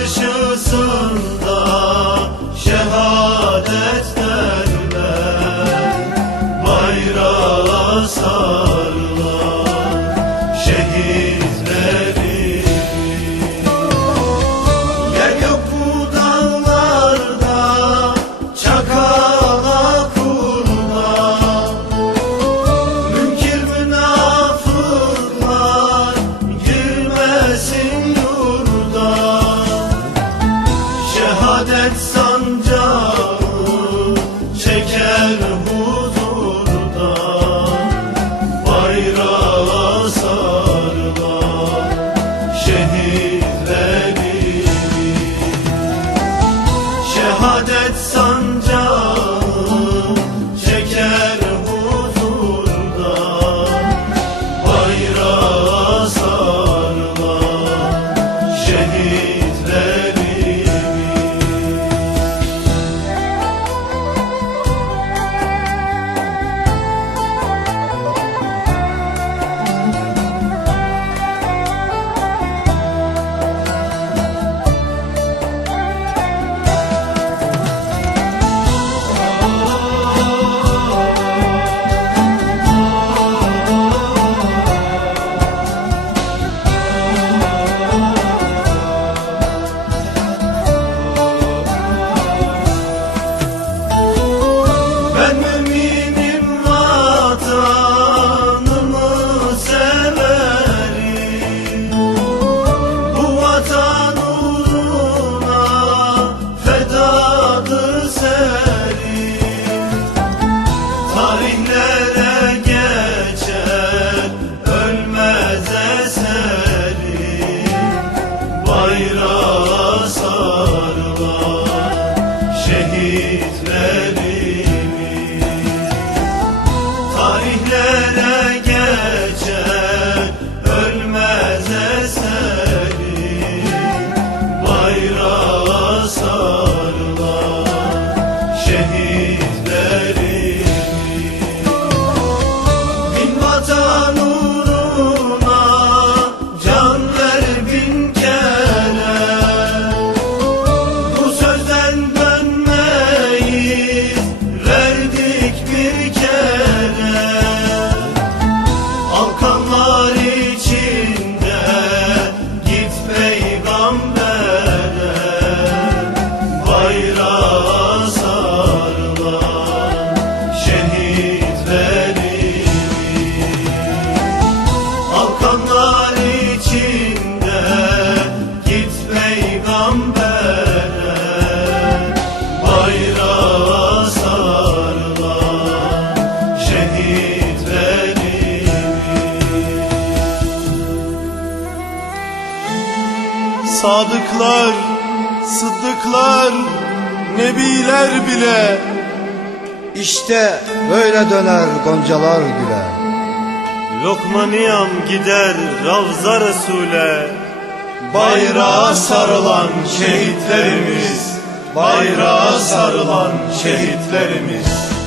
karşısında şehadet derler Bayrağa sarılan şehit sadıklar, sıddıklar, nebiler bile. İşte böyle döner goncalar güle. Lokmaniyam gider Ravza Resul'e. Bayrağa sarılan şehitlerimiz, bayrağa sarılan şehitlerimiz.